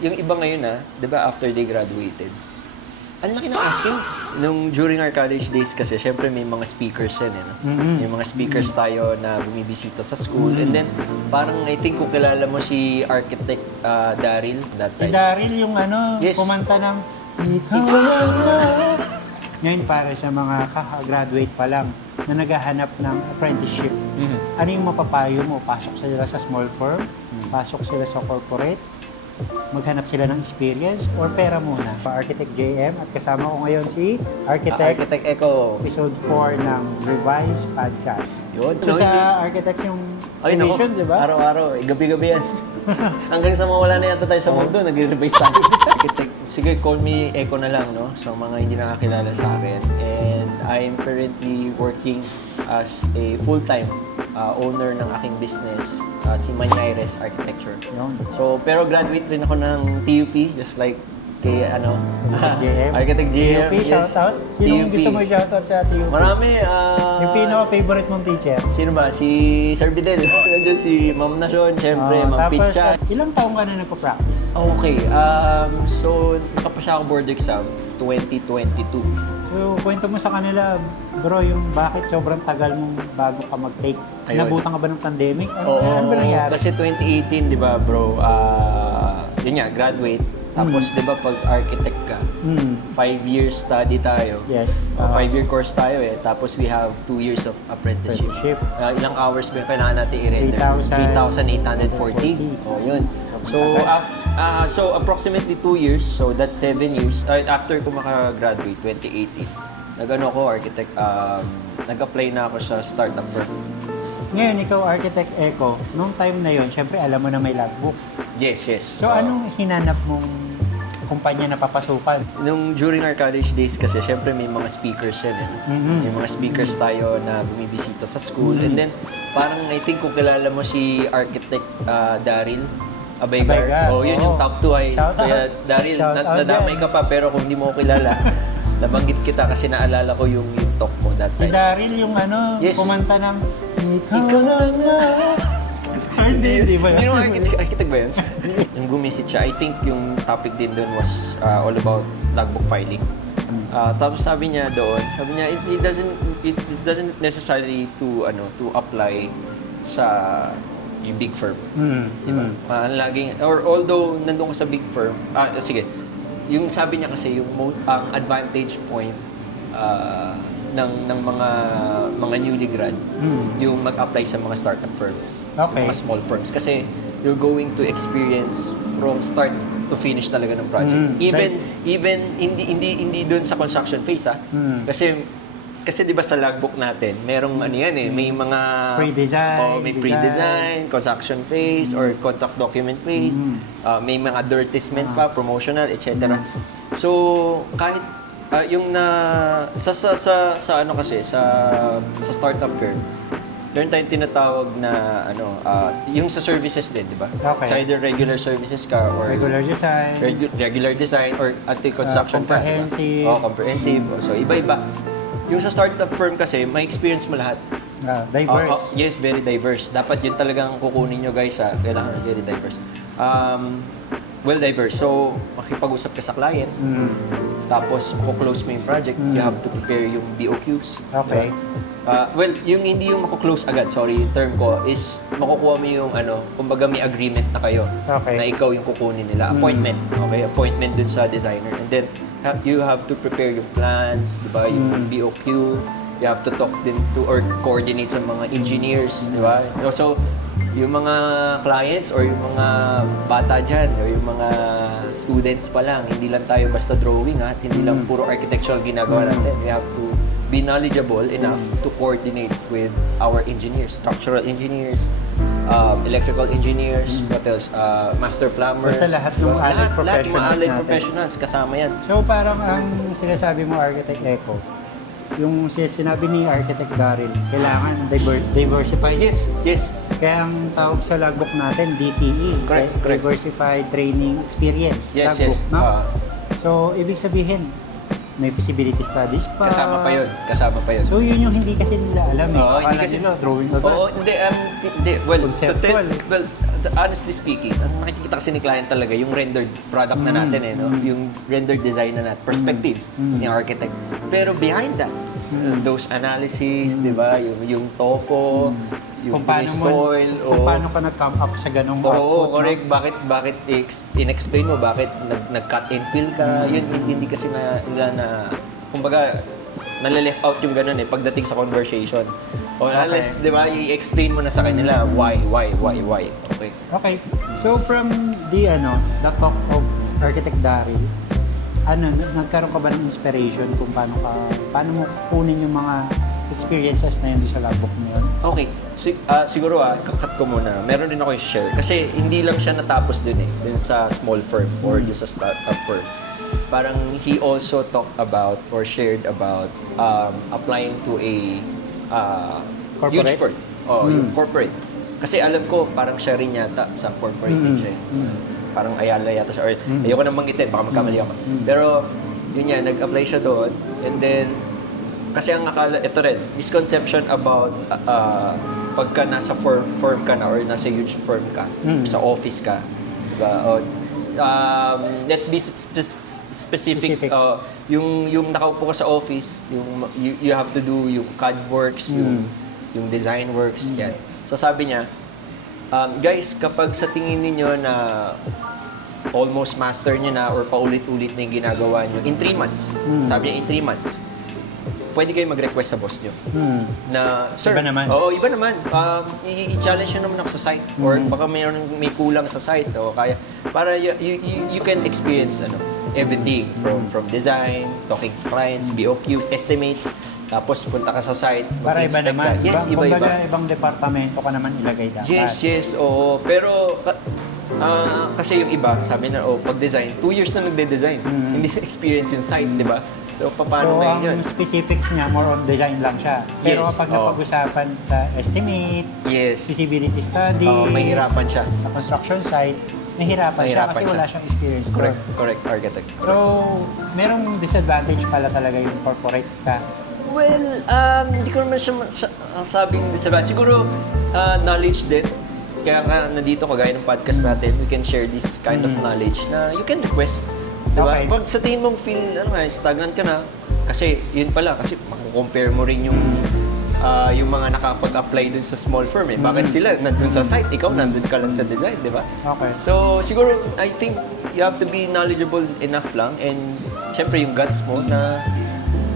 yung iba ngayon di ba after they graduated, ang laki ng asking. During our college days kasi, syempre may mga speakers yan no? May mga speakers tayo na bumibisita sa school. And then, parang I think kung kilala mo si Architect Daryl, that Si side. Daryl yung Yes. kumanta ng Ikaw lang na. Ngayon para sa mga kaka-graduate pa lang na naghahanap ng apprenticeship, ano yung mapapayo mo? Pasok sila sa small firm? Pasok sila sa corporate? Maghanap sila ng experience or pera muna? Architect JM at kasama ko ngayon si Architect Architect Echo. episode 4 ng Revise Podcast. Yun. So sa Architects yung relations, di ba? Araw-araw. Gabi-gabi yan. Hanggang sa mawala na yata tayo sa mundo, nagre-revise tayo. Architect. Sige, call me Echo na lang, no? So, mga hindi nakakilala sa akin. And I'm currently working as a full-time owner ng aking business, si Manyares Architecture. Yun. So, pero graduate rin ako ng TUP, just like kay JM. Architect JM. TUP, shoutout. Sino TUP. gusto mo shoutout sa TUP? Marami. Yung pinaka-favorite mong teacher? Sino ba? Si Sir Bidel. Nandiyan si Ma'am Nashon, syempre, Ma'am Tapos, Pitcha. ilang taong ka na nagpa-practice? Okay, so nakapasa ako board exam 2022. So, kwento mo sa kanila, bro, yung bakit sobrang tagal mong bago ka mag-take? Ayun. Nabutan ka ba ng pandemic? Oo, Ano ba nangyari? kasi 2018, di ba bro, yun nga, graduate. Tapos, di ba, pag architect ka, 5 years study tayo. Yes. 5-year course tayo Tapos, we have 2 years of apprenticeship. Ilang hours ba yung kailangan natin i-render? 3,840. Oh, yun. So, approximately 2 years. So, that's 7 years. After ko makagraduate, 2018, nag-ano ako, architect, nag-apply na ako sa startup firm. Ngayon, ikaw, Architect Echo, nung time na yon, syempre alam mo na may logbook. Yes. So, anong hinanap mong kumpanya na papasukan? During our college days kasi, syempre may mga speakers yan May mga speakers tayo na bumibisita sa school. And then, parang I think kung kilala mo si Architect Daryl Abaygar. Oo. Yun yung top 2 ay. Shoutout. Kaya Daryl, Shoutout nadamay yan. ka pa pero kung hindi mo ko kilala, nabanggit kita kasi naalala ko yung talk mo that Si side. Daryl yung Yes. kumanta ng Ikaw lang na. Hindi ba Hindi yun? naman architect ba yun? Yung gumisit siya, I think yung topic din doon was all about logbook filing. Tapos sabi niya, it doesn't necessarily to apply sa yung big firm. Diba? Although nandun ka sa big firm, sige, yung sabi niya kasi ang advantage point ng mga newly grad, yung mag-apply sa mga startup firms, Okay. mga small firms. Kasi you're going to experience from start to finish talaga ng project. Even hindi doon sa construction phase Kasi 'di ba sa logbook natin, merong may mga Pre-design, may design. pre-design, construction phase or contract document phase, may mga advertisement pa, promotional, etc. So, kahit yung sa startup firm, meron tayong tinatawag na yung sa services din, di ba? Okay. It's either regular services ka or Regular design. regular design or at the construction ka, di ba? comprehensive. Comprehensive. So, iba-iba. Yung sa startup firm kasi, may experience mo lahat. Diverse. Yes, very diverse. Dapat yun talagang kukunin nyo guys kailangan very diverse. Well diverse. So, makipag-usap ka sa client. Tapos, close mo yung project. You have to prepare yung BOQs. Okay. Well, yung hindi yung mako-close agad, sorry, yung term ko is makukuha mo yung kumbaga may agreement na kayo Okay. na ikaw yung kukunin nila. Appointment. Okay, appointment dun sa designer. And then, you have to prepare yung plans, di ba? Yung BOQ. You have to talk din to or coordinate sa mga engineers, di ba? So, yung mga clients or yung mga bata dyan or yung mga students pa lang, hindi lang tayo basta drawing at hindi lang puro architectural ginagawa natin. We have to be knowledgeable enough to coordinate with our engineers, structural engineers, electrical engineers, what else, master plumbers. Basta lahat ng allied lahat ng mga professionals allied natin. professionals, kasama yan. So parang ang sinasabi mo, Architect Echo, yung sinabi ni Architect Daryl, kailangan diversified. Yes. Kaya ang tawag sa logbook natin, DTE. Correct. Diversified Training Experience. Yes. Logbook, no? So, ibig sabihin, may feasibility studies pa. Kasama pa yun. So, yun yung hindi kasi nila alam Oo, hindi Akala kasi nila, drawing na Oo, hindi. Well, Conceptual. well, honestly speaking, ang nakikita kasi ni client talaga yung rendered product na natin no? Yung rendered design na natin, perspectives ni architect. Pero behind that, those analysis, di ba? Yung topo, yung soil, kung paano ka nag-come up sa ganong oo, output. correct. Bakit in-explain mo, bakit nag-cut and fill ka, yun, hindi kasi kumbaga, nale-left out yung ganun pagdating sa conversation. O unless, di ba, i-explain mo na sa kanila why. Okay. Okay. So from the talk of Architect Daryl, nagkaroon ka ba ng inspiration kung paano mo kunin yung mga experiences na yun sa logbook mo yun? Okay. Siguro kakat ko muna. Meron din ako i-share. Kasi hindi lang siya natapos dun dun sa small firm or dun sa startup firm. Parang he also talked about or shared about applying to a huge firm. Yung corporate. Kasi alam ko, parang siya rin yata sa corporate din siya. Parang Ayala yata siya. Or, ayoko nang banggitin, baka magkamali ako. Pero, yun yan, nag-apply siya doon. And then, kasi ang akala, ito rin, misconception about pagka nasa firm ka na or nasa huge firm ka, sa office ka, diba? Let's be specific. Yung nakaupo ka sa office, you have to do yung CAD works, yung design works, yan. So sabi niya, guys, kapag sa tingin niyo na almost master niyo na or paulit-ulit na yung ginagawa niyo, in 3 months, sabi niya in 3 months, pwede kayo mag-request sa boss niyo. Na, sir, iba naman. Oo, iba naman. I-challenge nyo naman ako sa site or baka may kulang sa site o kaya para you can experience everything from design, talking to clients, BOQs, estimates, tapos punta ka sa site, para iba mag-inspect naman. ka. Yes, iba-iba. Kumbaga, ibang departamento ka naman ilagay dapat. Yes, oo. Pero kasi yung iba, sabi na, pag-design, 2 years na nagde-design. Hindi experience yung site, di ba? So, paano So, ngayon yun? ang specifics niya, more on design lang siya. Pero Yes, kapag napag-usapan sa estimate, Yes. feasibility studies, mahirapan siya. Sa construction site, nahihirapan siya kasi wala siyang experience doon. Correct, architect. So, merong disadvantage pala talaga yung corporate ka. Well, hindi ko naman siya sabing disadvantage. Siguro, knowledge din. Kaya nga nandito, kagaya ng podcast natin, we can share this kind of knowledge na you can request. Diba? Okay. Pag sa tingin mong feel, stagnant ka na, kasi yun pala, kasi compare mo rin yung mga nakapag-apply dun sa small firm Bakit sila nandun sa site, ikaw nandun ka lang sa design, di ba? Okay. So, siguro, I think you have to be knowledgeable enough lang and syempre yung guts mo na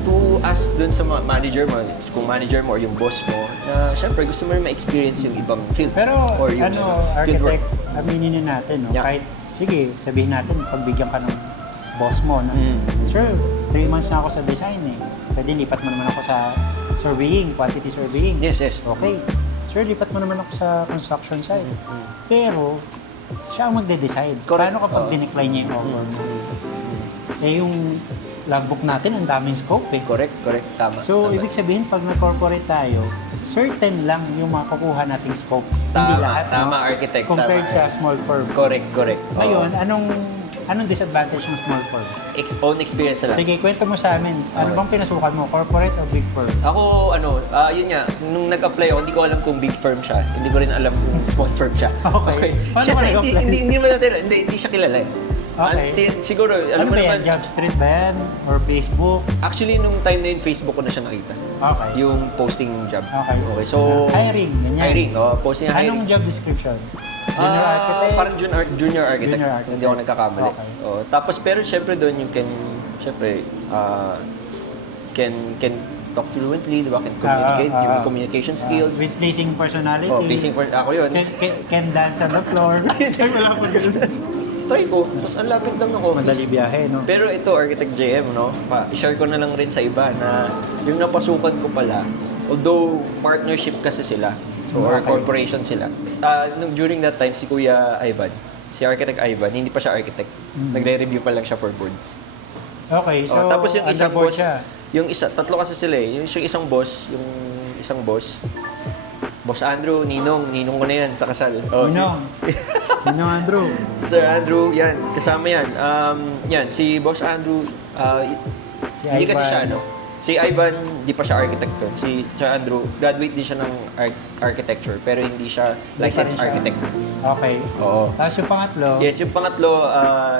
to ask dun sa manager mo, kung manager mo or yung boss mo, na syempre gusto mo rin ma-experience yung ibang field. Pero or yung field work. architect, aminin natin, no? Yeah. Kahit, sige, sabihin natin, pagbigyan ka ng boss mo, no? Sir, 3 months na ako sa design Pwede lipat mo naman ako sa surveying, quantity surveying. Yes. Okay. Sir, lipat mo naman ako sa construction site. Pero, siya ang magde-decide. Correct. Paano kapag dinecline niya yung offer mo? Yung logbook natin, ang daming scope Correct. Tama. So, tama. ibig sabihin, pag nag-corporate tayo, certain lang yung makukuha nating scope. Hindi lahat. Tama, architect. Compared tama. sa small firm. Correct. Ngayon, anong disadvantage ng small firm? Own experience na lang. Sige, kwento mo sa amin. Ano Okay. bang pinasukan mo? Corporate o big firm? Ako, yun nga, nung nag-apply ako, hindi ko alam kung big firm siya. Hindi ko rin alam kung small firm siya. Okay. Paano Siyempre, ka nag-apply? hindi naman natin, hindi siya kilala Okay. Siguro, alam Ano mo ba yan? naman, Jobstreet ba yan? Or Facebook? actually, nung time na yun, Facebook ko na siya nakita. Okay. Yung posting job. Okay. So, Hiring, ganyan. Hiring, posting na hiring. Anong job description? Junior architect? Parang junior architect. Junior architect. Hindi ako nagkakamali. Okay. Tapos, pero syempre doon, you can, syempre, can talk fluently, di ba? Can communicate, yung communication skills. With pleasing personality. Ako yun. Can dance on the floor. Wala pa ganun. Try ko. Tapos ang lapit lang ng office. Madali biyahe, no? Pero ito, Architect JM, i-share ko na lang rin sa iba na yung napasukan ko pala, although partnership kasi sila, or Okay. corporation sila, during that time, si Kuya Ivan, si Architect Ivan, hindi pa siya architect. Nagre-review pa lang siya for boards. Okay, so Tapos yung isang underboard boss, tatlo kasi sila yung isang boss, Boss Andrew, Ninong ko na yan sa kasal. Ninong Andrew. Sir Andrew, yan, kasama yan. Yan, si Boss Andrew, Si hindi kasi Ivan. siya, Si Ivan, di pa siya architect doon. Si Andrew, graduate din siya ng architecture, pero hindi siya licensed architect. Okay. Oo. Tapos yung pangatlo, Yes, yung pangatlo,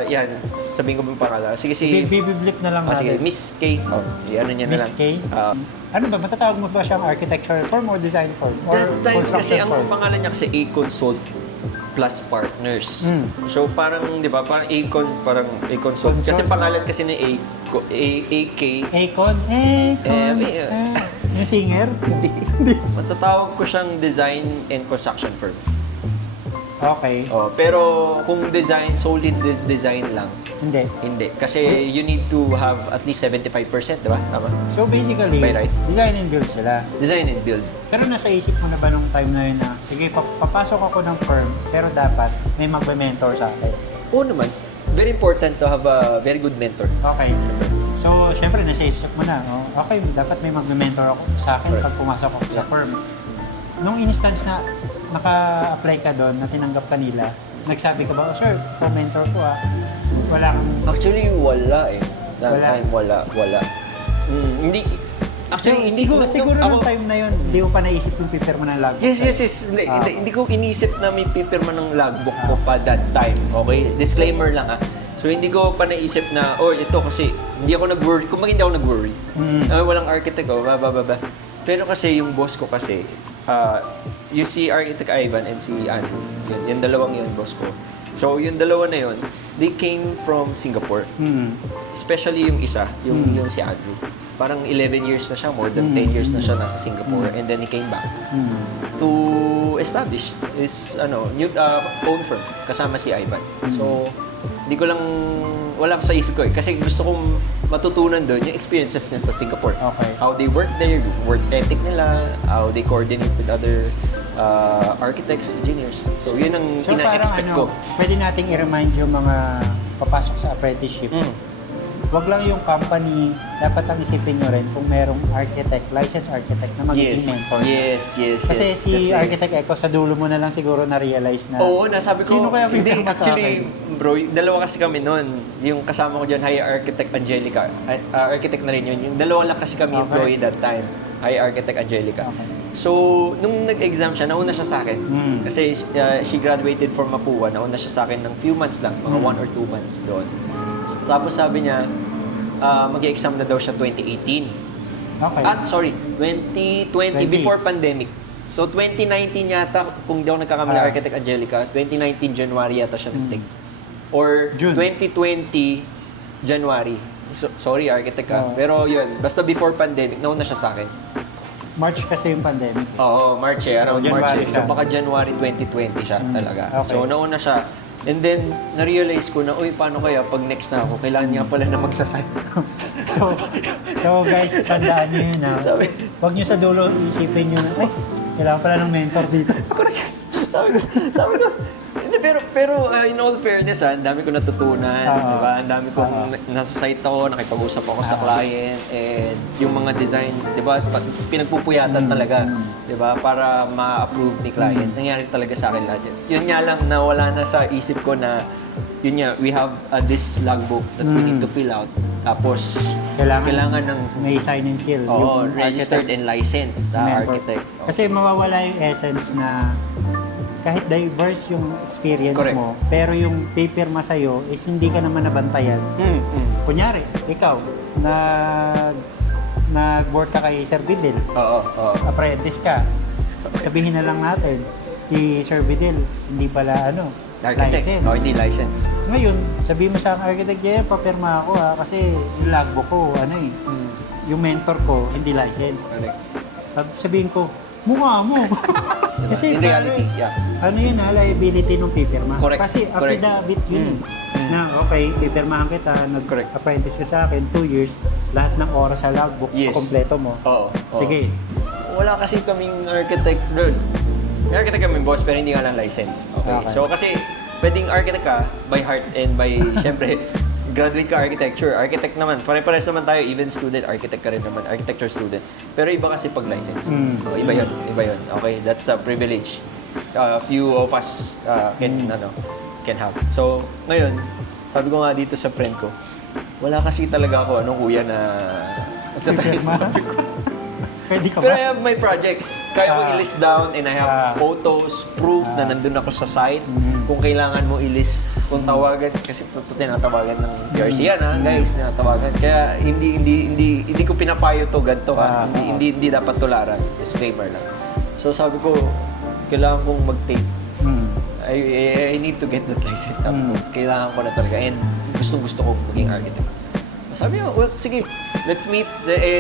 yan, sabihin ko ba yung pangalan? Sige, biblip na lang sige, natin. Miss K. Ano niya na Miss lang. K? Ano ba, matatawag mo ba siyang architecture firm or design firm? Or That time kasi construction ang firm? pangalan niya kasi A-Consult plus partners. Mm. So parang, di ba, parang A-Consult. Kasi pangalan kasi ni AK. Akon? Si singer? Matatawag ko siyang design and construction firm. Okay. Pero kung solely design lang, Hindi. Kasi you need to have at least 75%, di ba? Tama? So basically, By right. design and build sila. Design and build. Pero nasa isip mo na ba nung time na yun na, sige, papasok ako ng firm, pero dapat may magbe-mentor sa akin? Oo naman. Very important to have a very good mentor. Okay. So, syempre, nasa isip mo na, okay, dapat may magbe-mentor ako sa akin pag pumasok ako sa firm. Nung instance na naka-apply ka doon, na tinanggap ka nila, nagsabi ka ba, sir, mentor ko wala kang... Actually, wala eh. That Wala. time, wala. Hindi. Actually, hindi ko... Siguro nung time na yun, hindi mo pa naisip yung paper mo ng logbook. Yes. Hindi ko inisip na may pipirma ng logbook ko pa that time. Okay? Disclaimer lang So, hindi ko pa naisip na, ito kasi, hindi ako nag-worry. Kung hindi ako nag-worry. Walang architect, baba. Pero kasi yung boss ko kasi, you see Architect Ivan and si Andrew. Yung dalawang yun, boss ko. So, yung dalawa na yun, they came from Singapore. Especially yung isa, yung si Andrew. Parang 11 years na siya, more than 10 years na siya nasa Singapore. And then he came back to establish his new own firm kasama si Ivan. So, hindi ko lang, wala sa isip ko kasi gusto kong matutunan doon yung experiences niya sa Singapore. Okay. How they work there, work ethic nila, how they coordinate with other architects, engineers. So, yun ang ina-expect ko. Pwede nating i-remind yung mga papasok sa apprenticeship. Wag lang yung company, dapat ang isipin nyo rin kung merong architect, licensed architect na magiging mentor. Yes. Kasi si Architect Echo, sa dulo mo na lang siguro na-realize na... Oo, nasabi ko. Sino kaya Hindi, pipirma sa actually, bro, dalawa kasi kami noon. Yung kasama ko dyan, High Architect Angelica. Architect na rin yun. Yung dalawa lang kasi kami employee that time. High Architect Angelica. Okay. So, nung nag-exam siya, nauna siya sa akin. Kasi she graduated from Mapua. Nauna siya sa akin ng few months lang, mga 1 or 2 months doon. Tapos sabi niya, mag-exam na daw siya 2018. Okay. 2020, 20. before pandemic. So, 2019 yata, kung hindi ako nagkakamali, Architect Angelica, 2019 January yata siya nag-take. Or June. 2020 January. Sorry, Architect Pero yun, basta before pandemic, nauna siya sa akin. March kasi yung pandemic. Oo, March around January March. So, siya. baka January 2020 siya talaga. Okay. So, nauna siya. And then, na-realize ko na, paano kaya pag next na ako, kailangan niya pala na magsasign. So guys, tandaan nyo yun Huwag nyo sa dulo isipin nyo na, kailangan pala ng mentor dito. Correct. Sabi ko, hindi, pero in all fairness, ang dami ko natutunan, di ba? Ang dami kong nasa site ako, nakipag-usap ako sa client, and yung mga design, di ba, pinagpupuyatan talaga, di ba, para ma-approve ni client. Nangyari talaga sa akin lahat yun. Yun nga lang na wala na sa isip ko na, yun nga, we have this logbook that we need to fill out. Tapos, kailangan ng... May sign and seal. Oo, yung registered and licensed sa architect. Kasi mawawala yung essence na kahit diverse yung experience Correct. mo, pero yung pipirma sa'yo is hindi ka naman nabantayan. Kunyari, ikaw, nag-work ka kay Sir Videl. Oo. Apprentice ka. Sabihin na lang natin, si Sir Videl, hindi pala Architect. license. Hindi license. Ngayon, sabihin mo sa architect, papirma ako kasi yung logbook ko, yung mentor ko, hindi license. Correct. Sabihin ko, mukha mo. Kasi in reality, yeah. Liability ng pipirma. Correct. Kasi Correct. affidavit yun. Na okay, pipirmahan kita, Correct. nag-apprentice ka sa akin, 2 years, lahat ng oras sa logbook, Yes. kompleto mo. Oo. Sige. Wala kasi kaming architect doon. May architect kami, boss, pero hindi nga lang license. Okay. Okay. So kasi, pwedeng architect ka by heart and by, syempre, graduate ka architecture. Architect naman. Pare-pares naman tayo, even student, architect ka rin naman, architecture student. Pero iba kasi pag license. So, iba yun. Okay, that's a privilege. Few of us can have. So, ngayon, sabi ko nga dito sa friend ko, wala kasi talaga ako, kuya, na Magsasign, Pipirma? sabi ko. Pwede ka Pero I ba? have my projects. Kaya ko i-list down and I have photos, proof na nandun ako sa site. Kung kailangan mo i-list, kung tawagan, kasi tinatawagan ng PRC yan guys, tinatawagan. Kaya hindi ko pinapayo to ganito hindi dapat tularan. Disclaimer lang. So sabi ko, kailangan kong mag-take. I need to get that license. Sabi ko, kailangan ko na talaga. And gusto ko maging architect. Sabi niya, well, sige, let's meet.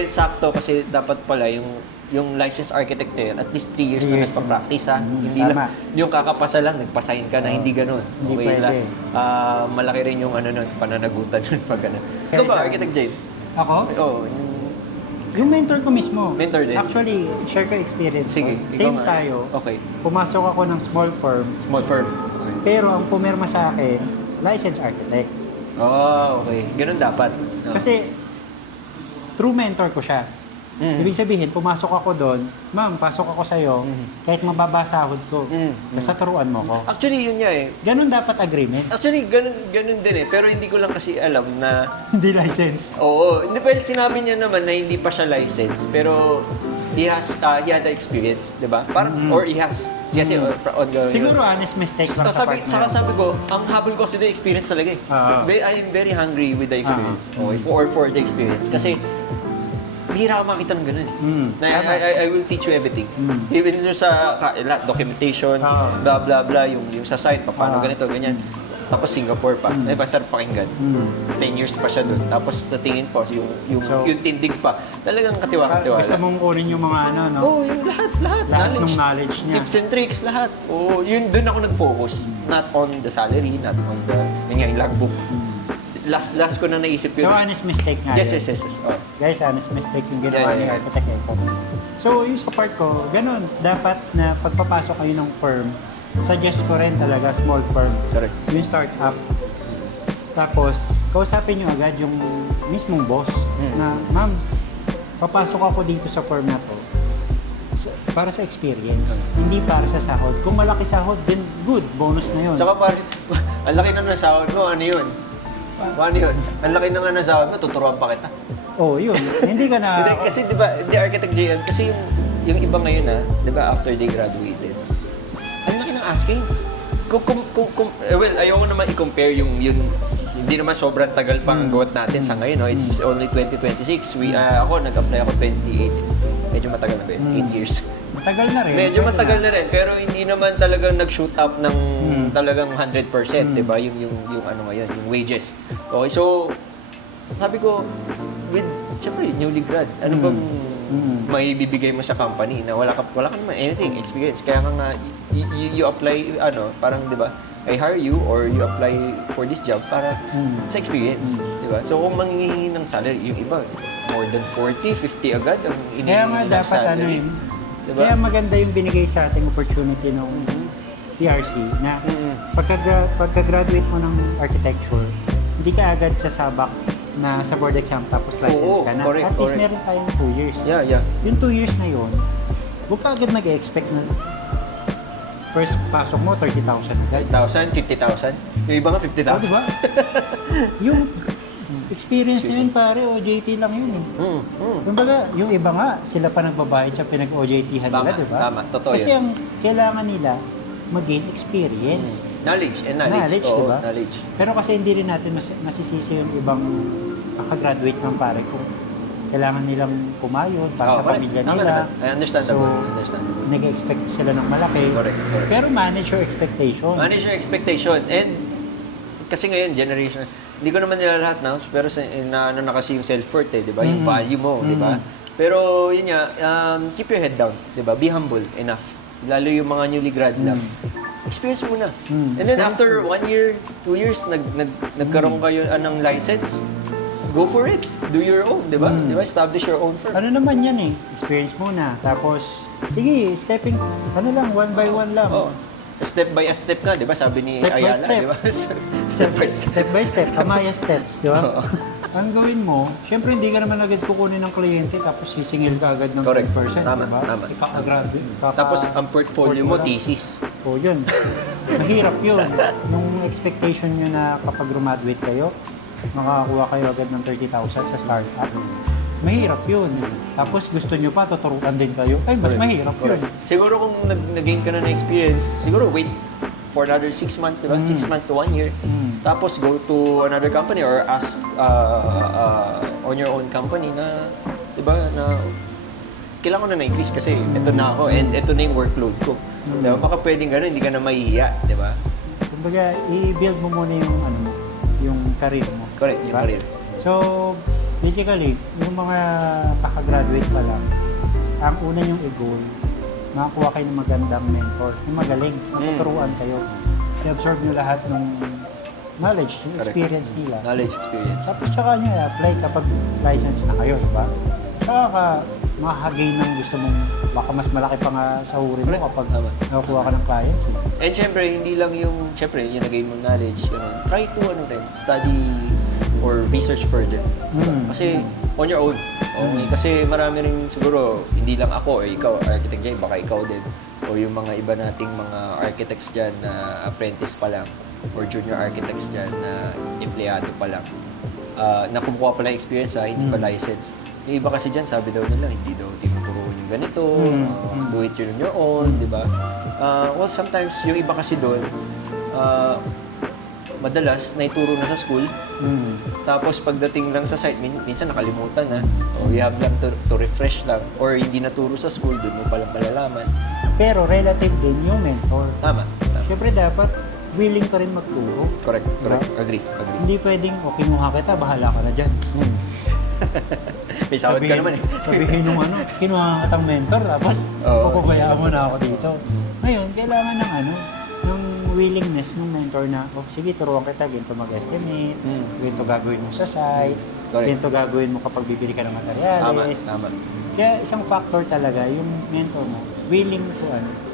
Sakto kasi dapat pala yung licensed architect na yun, at least 3 years na nagpa-practice ha. Hindi lang, yung kakapasa lang, nagpa-sign ka na, hindi ganun. Hindi Okay pwede. malaki rin yung pananagutan nun pag ganun. Ikaw ba, Architect Jade? Ako? Oo. Yung mentor ko mismo. Mentor din? Actually, share ko experience Sige. ko. ikaw Same nga. tayo. Okay. Pumasok ako ng small firm, Small firm. Okay. pero ang pumirma sa akin, licensed architect. Oh, okay. Ganun dapat. Kasi, true mentor ko siya. Ibig sabihin, pumasok ako doon, ma'am, pasok ako sa'yo, kahit mababa sahod ko, basta turuan mo ko. Actually, yun nga eh. Ganun dapat agreement. Actually, ganun din eh. Pero hindi ko lang kasi alam na Hindi license. oo. Hindi, well, sinabi niya naman na hindi pa siya licensed, pero he had the experience, di ba? Parang, or he has. Kasi ongoing. Siguro honest mistake lang sa part na Saka yun. sabi ko, ang habol ko kasi the experience talaga eh. I am very hungry with the experience. Okay, or for the experience. Kasi, bihira ka makita ng ganun eh. Na I will teach you everything. Even yung sa documentation, blah blah blah, yung sa site, paano ganito, ganyan. Tapos Singapore pa. Eh, masarap pakinggan. 10 years pa siya doon. Tapos sa tingin po, yung tindig pa. Talagang katiwa-katiwala. Gusto mong kunin yung mga ano, no? Oh, yung lahat. Lahat ng knowledge niya. Tips and tricks, lahat. Oh, yun doon ako nag-focus. Not on the salary, not on the, yun nga, yung logbook. Last ko na naisip yun. So, honest mistake nga Yes. yun. Oh. Guys, honest mistake yung ginawa Yeah. ni Architect Eco. So, yung sa part ko, ganun. Dapat na pagpapasok kayo ng firm, suggest ko rin talaga small firm. Correct. Yung startup. Tapos, kausapin nyo agad yung mismong boss na, ma'am, papasok ako dito sa firm na to para sa experience, hindi para sa sahod. Kung malaki sahod, then good, bonus na yun. Tsaka parang, ang laki na ng sahod mo, ano yun? Ano yun? Ang laki na nga ng sahod mo, tuturuan pa kita. Oh, yun. Hindi ka na... Hindi, kasi di ba, the Architect JM, kasi yung iba ngayon di ba, after they graduated, ang laki ng asking. Well, ayoko naman i-compare yung hindi naman sobrang tagal pa ang gawat natin sa ngayon, no? It's only 2026. Ako, nag-apply ako 2018. Medyo matagal na ba yun? 8 years. Matagal na rin. Medyo matagal na rin, pero hindi naman talagang nag-shoot up ng talagang 100%, di ba? Yung ano ngayon, yung wages. Okay, so, sabi ko, siyempre, newly grad, ano bang may bibigay mo sa company na wala ka naman anything, experience. Kaya nga, you apply, parang, di ba, I hire you or you apply for this job para sa experience, di ba? So, kung manghihingi ng salary, yung iba, more than 40, 50 agad ang Kaya inihingi nga ng dapat salary. diba? Kaya maganda yung binigay sa ating opportunity ng PRC na pagka-graduate mo ng architecture, hindi ka agad sasabak na sa board exam tapos license ka na. Correct, At least correct. meron tayong 2 years. Yeah. Yung 2 years na yun, huwag ka agad mag-expect na first pasok mo, 30,000 agad. 50,000, 50,000. Yung iba nga 50,000. Oh, diba? Yung experience na yun, pare, OJT lang yun eh. Kumbaga, yung iba nga, sila pa nagbabayad sa pinag-OJT-han nila, Tama, di ba? tama. Totoo Kasi yun. ang kailangan nila, mag-gain experience. Knowledge. Knowledge, Oo, diba? knowledge. Pero kasi hindi rin natin masisisi yung ibang kakagraduate ng pare kung kailangan nilang pumayod para sa Correct. pamilya Tama nila. naman. Understandable. Understandable. Nag-expect sila ng malaki. Correct. Pero manage your expectation. Manage your expectation. And kasi ngayon, generation, hindi ko naman nila lahat na, pero na kasi yung self-worth di ba? Yung value mo, di ba? Pero yun nga, keep your head down, di ba? Be humble enough. Lalo yung mga newly grad lang. Experience muna. And then after 1 year, 2 years, nagkaroon kayo ng license, go for it. Do your own, di ba? Di ba? Establish your own firm. Ano naman yan eh, experience muna. Tapos, sige, stepping, one by one lang. Oh, step by step nga, di ba? Sabi ni Step by Ayala, step. di ba? Step by step. Step by step, Amaya steps, di ba? Ang gawin mo, syempre hindi ka naman agad kukunin ng kliyente tapos sisingil ka agad ng Correct. 10%, Tama, di ba? tama. Ikaka-graduate. Tapos ang portfolio mo, lang. thesis. O yun. Mahirap yun. Yung expectation nyo na kapag graduate kayo, makakakuha kayo agad ng 30,000 sa startup. mahirap yun. Tapos gusto nyo pa, tuturuan din kayo. Ay, mas mahirap yun. Siguro kung nag-gain ka na ng experience, siguro wait for another 6 months, di ba? 6 months to 1 year. Tapos go to another company or ask on your own company na, di ba, na kailangan ko na na-increase kasi ito na ako and ito na yung workload ko. Di ba? Baka pwedeng gano'n, hindi ka na mahihiya, di ba? Kumbaga, i-build mo muna yung, yung career mo. Correct, yung career. So, basically, yung mga kakagraduate pa lang, ang una yung i-goal, makakuha kayo ng magandang mentor, yung magaling, matuturuan kayo. I-absorb nyo lahat ng knowledge, yung experience nila. Knowledge, experience. Tapos tsaka nyo i-apply kapag license na kayo, diba? Tsaka ka makakagain ng gusto mong, baka mas malaki pa nga sa hurin mo kapag nakakuha ka ng clients. And syempre, hindi lang yung, syempre, yung nag-gain mo knowledge, try to, study or research further. Kasi, on your own. Okay? Kasi marami rin siguro, hindi lang ako or ikaw, architect dyan, baka ikaw din. O yung mga iba nating mga architects dyan na apprentice pa lang or junior architects dyan na empleyado pa lang. Na kumukuha pa lang experience, hindi pa license. Yung iba kasi dyan, sabi daw nila, hindi daw tinuturuan yung ganito, do it on your own, di ba? Well, sometimes, yung iba kasi doon, madalas, naituro na sa school, tapos pagdating lang sa site, minsan nakalimutan na, o you have lang to refresh lang, or hindi naturo sa school, doon mo palang malalaman. Pero relative din yung mentor. Tama. Siyempre dapat, willing ka rin magturo. Correct. Agree. Hindi pwedeng, kinuha kita, bahala ka na dyan. May sahod ka naman eh. Sabihin nung kinuha kitang mentor, tapos pupubayaan mo na ako dito. Ngayon, kailangan ng ng willingness ng mentor na, sige, turuan kita, ganito mag-estimate, ganito gagawin mo sa site, ganito gagawin mo kapag bibili ka ng materials. Tama. Kaya isang factor talaga, yung mentor mo, willing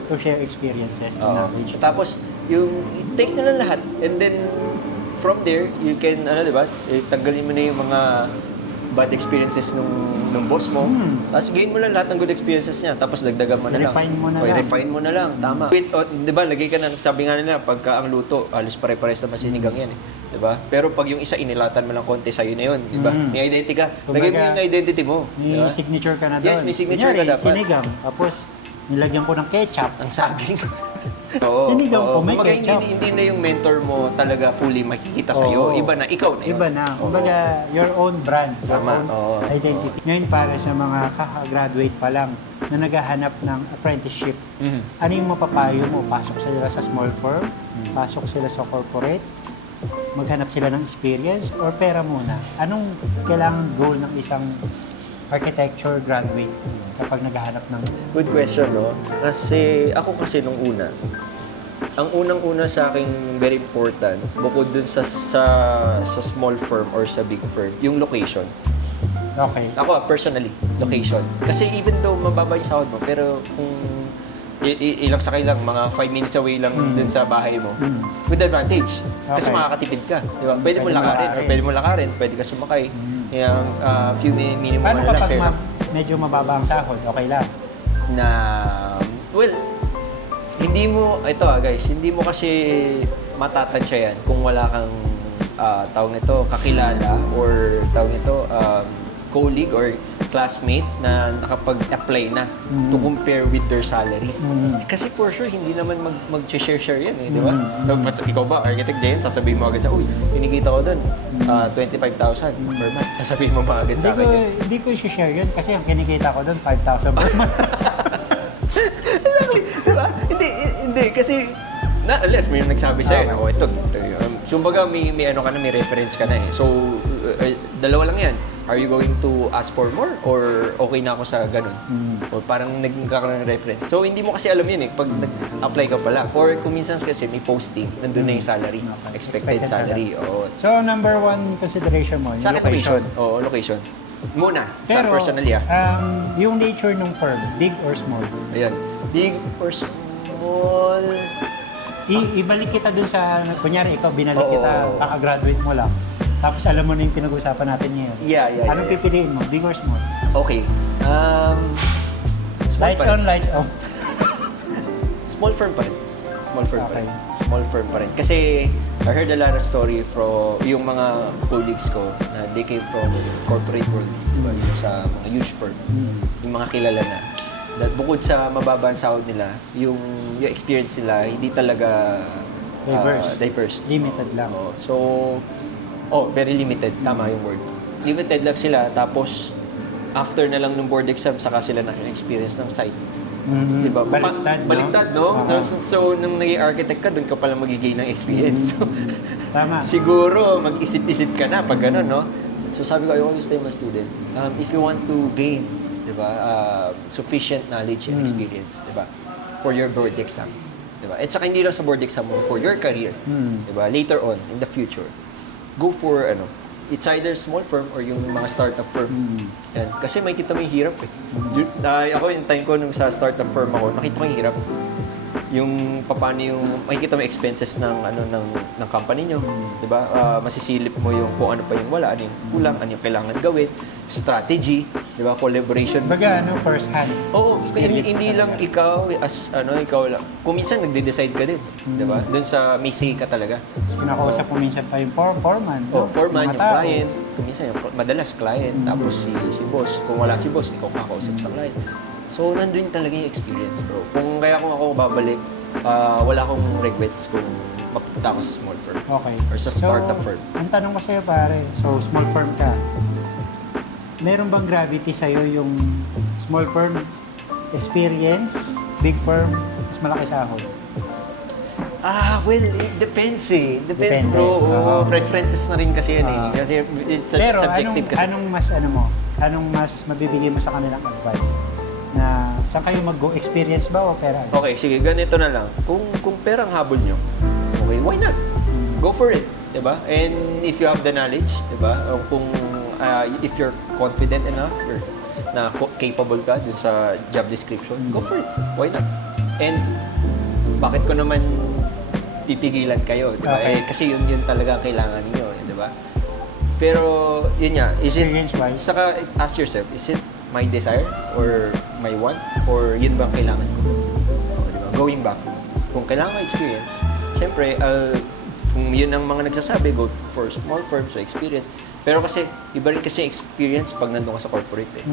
to share experiences and knowledge. Tapos, yung take na lang lahat, and then from there, you can, di ba, tanggalin mo na yung mga bad experiences nung boss mo. Tapos gain mo lang lahat ng good experiences niya. Tapos dagdagan mo na lang. Refine mo na lang. Tama. Di ba, lagay ka na, sabi nga nila, pagka ang luto, alos pare-pares na masinigang yan eh. Di ba? Pero pag yung isa inilatan mo lang konti, sa'yo na yun. Di ba? May identity ka. Lagay mo yung identity mo. May signature ka na doon. Yes, may signature ka dapat. Sinigang. Tapos, nilagyan ko ng ketchup. Ang saging. Sinigang ko, may ketchup. Hindi na yung mentor mo talaga fully makikita sa'yo. Iba na, ikaw na yun. Iba na. Kumbaga, your own brand, your Tama. own identity. Ngayon, para sa mga kaka-graduate pa lang na naghahanap ng apprenticeship, ano yung mapapayo mo? Pasok sila sa small firm? Pasok sila sa corporate? Maghanap sila ng experience? Or pera muna? Anong kailangan goal ng isang architecture graduate kapag naghahanap ng... Good question, no? Kasi, ako kasi nung una, ang unang-una sa akin very important, bukod dun sa small firm or sa big firm, yung location. Okay. Ako, personally, location. Kasi even though mababa yung sahod mo, pero kung ilang sakay lang, mga 5 minutes away lang dun sa bahay mo, with advantage. Kasi makakatipid ka. Di ba? Pwede mo lakarin, pwede ka sumakay. Yung few minimum paano na lang. Paano kapag medyo mababa ang sahod? Okay lang? Well, hindi mo, ito guys, hindi mo kasi matatansya yan kung wala kang tawag nito, kakilala or tawag nito, colleague or classmate na nakapag-apply na to compare with their salary. Kasi for sure, hindi naman mag-share yan eh, di ba? So, ikaw ba, architect James, sasabihin mo agad sa, uy, pinikita ko doon, 25,000 per month. Sasabihin mo ba agad sa akin yun? Hindi ko i-share yun kasi ang kinikita ko doon, 5,000 per month. Exactly, di ba? Hindi, kasi not unless may nagsabi sa'yo na, ito. Kumbaga, may reference ka na eh. So, dalawa lang yan. Are you going to ask for more or okay na ako sa ganun? Or parang nagkakaroon ng reference. So, hindi mo kasi alam yun eh, pag nag-apply ka pa lang. Or kung minsan kasi may posting, nandun na yung salary, expected salary. So, number one consideration mo, sa location. Location. Muna, sa personally yung nature ng firm, big or small? Ayan. Big or small? Ibalik kita dun sa, kunyari ikaw, binalik kita, kaka-graduate mo lang. Tapos alam mo na yung pinag-usapan natin ngayon. Yeah. Anong pipiliin mo? Big or small? Okay. Lights on, lights off. Small firm pa rin. Small firm pa rin. Okay. Small firm pa rin. Kasi I heard a lot of story from yung mga colleagues ko na they came from corporate world, di ba? Yung sa mga huge firm, yung mga kilala na. That bukod sa mababa ang sahod nila, yung experience nila hindi talaga diverse. Limited lang. Very limited. Tama yung word. Limited lang sila, tapos after na lang ng board exam, saka sila na-experience ng site. Diba? Baliktad, no? So, nung naging architect ka, doon ka pala magiging ng experience. So, Tama. siguro, mag-isip-isip ka na pag gano'n, no? So, sabi ko, I always tell my student, if you want to gain, diba, sufficient knowledge and experience, diba, for your board exam, diba? At saka hindi lang sa board exam mo, for your career, diba, later on, in the future, go for, it's either small firm or yung mga startup firm. Yan. Kasi makikita mo yung hirap eh. Ako yung time ko nung sa startup firm ako, nakita ko yung hirap. Yung paano yung makikita mo yung expenses ng company nyo, 'di ba? Masisilip mo yung kung ano pa yung wala, ano yung kulang, ano yung kailangan gawin, strategy, 'di ba? Collaboration. Baga first hand. Oo, hindi lang ikaw ikaw lang. Kung minsan nagde-decide ka din, 'di ba? Doon sa may say ka talaga. Kinakausap po minsan pa yung foreman. Foreman, mga yung tao. client. Kung minsan, madalas client, tapos si boss. Kung wala si boss, ikaw kakausap sa client. So, nandun talaga yung experience, bro. Kung ako babalik, wala akong regrets kung mapunta ako sa small firm. Okay. Or sa startup firm. Ang tanong ko sa'yo, pare, so small firm ka, meron bang gravity sa'yo yung small firm experience, big firm, mas malaki sahod? Well, it depends eh. Depends, Depende. bro. Preferences na rin kasi yan eh. Kasi it's Pero subjective kasi. anong mas mabibigay mo sa kanilang advice? Na saan kayo mag-go? Experience ba o pera? Okay, sige, ganito na lang. Kung perang habol nyo, okay, why not? Go for it, 'di ba? And if you have the knowledge, 'di ba? If you're confident enough, na capable ka dun sa job description, go for it. Why not? And bakit ko naman pipigilan kayo, 'di ba? Okay. Kasi yun talaga kailangan niyo, 'di ba? Pero yun nga, is it Experience-wise? saka ask yourself, is it my desire or my want or yun ba ang kailangan ko? Diba? Going back, kung kailangan ko experience, syempre, kung yun ang mga nagsasabi, go for small firms, so experience. Pero kasi, iba rin kasi experience pag nandun ka sa corporate eh.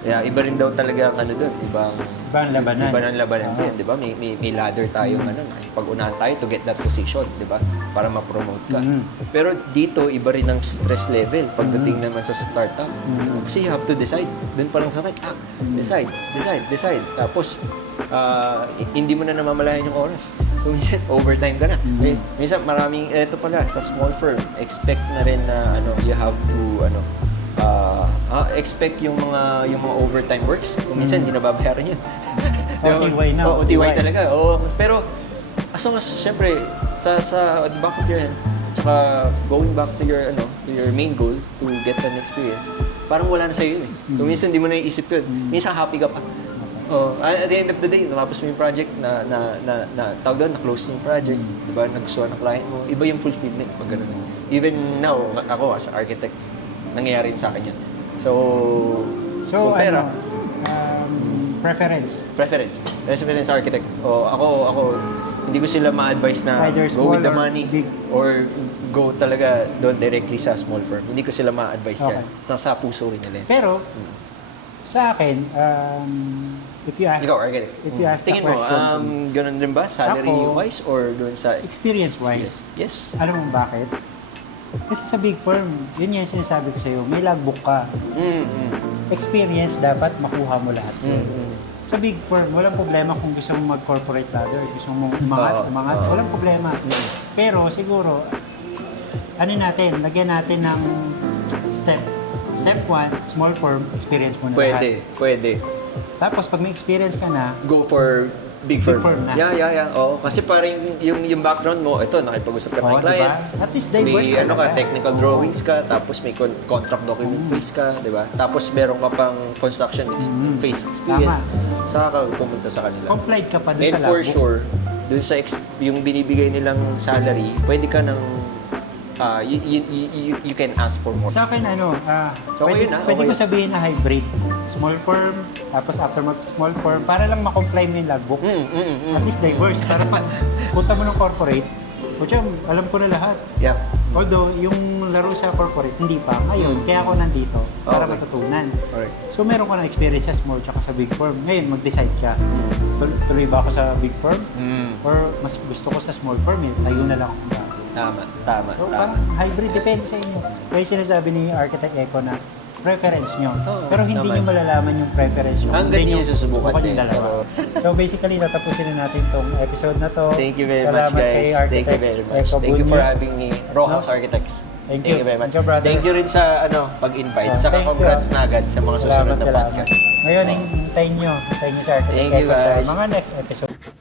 Kaya iba rin daw talaga ang doon, ibang labanan. Iba ng labanan din, di ba? May ladder tayong pag-unahan tayo to get that position, di ba? Para ma-promote ka. Pero dito, iba rin ang stress level pagdating naman sa startup. Kasi you have to decide. Doon pa lang sa site, decide. Tapos, hindi mo na namamalayan yung oras. Minsan, overtime ka na. Minsan, maraming, eto pala, sa small firm, expect na rin na, you have to, expect yung mga overtime works. Kung minsan, hindi nababayaran yun. OTY na. OTY talaga. Oo. Pero, as long as, syempre, sa back of your head, saka going back to your main goal to get an experience, parang wala na sa'yo yun eh. Kung minsan, hindi mo na iisip yun. Minsan, happy ka pa. At the end of the day, natapos mo yung project tawag doon, na-close yung project, diba? Nagustuhan ng client mo. Iba yung fulfillment pag gano'n. Even now, ako as an architect, nangyayari sa akin yan. So kung pera, preference. Residence architect. Ako, hindi ko sila ma-advise na go with the money or go talaga doon directly sa small firm. Hindi ko sila ma-advise yan. Sa puso rin nila. Pero, sa akin, if you ask, ikaw, architect. if you ask Tingin the mo, question, ganun din ba? Salary-wise or doon sa experience-wise, Yes. alam mo bakit? Kasi sa big firm, yun yung sinasabi ko sa'yo, may logbook ka. Experience, dapat makuha mo lahat. Sa big firm, walang problema kung gusto mong mag-corporate ladder, gusto mong umangat, walang problema. Pero siguro, lagyan natin ng step. Step 1, small firm, experience mo na lahat. Pwede. Tapos pag may experience ka na, Go for big firm. na. Yeah. Oo, kasi parang yung background mo, ito, nakipag-usap ka ng client. Diba? At least diverse May technical drawings ka, tapos may contract document phase ka, di ba? Tapos meron ka pang construction phase experience. Saka ka pumunta sa kanila. Complied ka pa dun And sa for logbook. sure, dun sa yung binibigay nilang salary, pwede ka ng you can ask for more. Sa akin, Okay pwede ko sabihin na hybrid. Small firm, tapos after mag-small firm, para lang makomply mo yung logbook. At least diverse. Para pag punta mo ng corporate, Pucha, alam ko na lahat. Yeah. Although, yung laro sa corporate, hindi pa. Ngayon, kaya ako nandito para Okay. matutunan. Alright. So, meron ko na experience sa small tsaka sa big firm. Ngayon, mag-decide ka. Tuloy ba ako sa big firm? Or mas gusto ko sa small firm, tayo na lang ako. Tama. So, parang hybrid, depende sa inyo. Kaya sinasabi ni Architect Eco na preference nyo. Oo, Pero hindi tama. nyo malalaman yung preference nyo. Hanggang Hindi nyo susubukan subukan din. yung dalawa. So basically, tatapusin na natin tong episode na to. Thank you very Salamat much, guys. kay Thank Architect you very much. Eco Thank you for Bunyo. having me, Row House Architects. Thank you. very much. Thank you, brother. Thank you rin sa pag-invite. Saka Thank you. congrats na agad sa mga susunod na Salamat. podcast. Ngayon, hintayin nyo si Architect Thank you, Eco sa guys. mga next episode.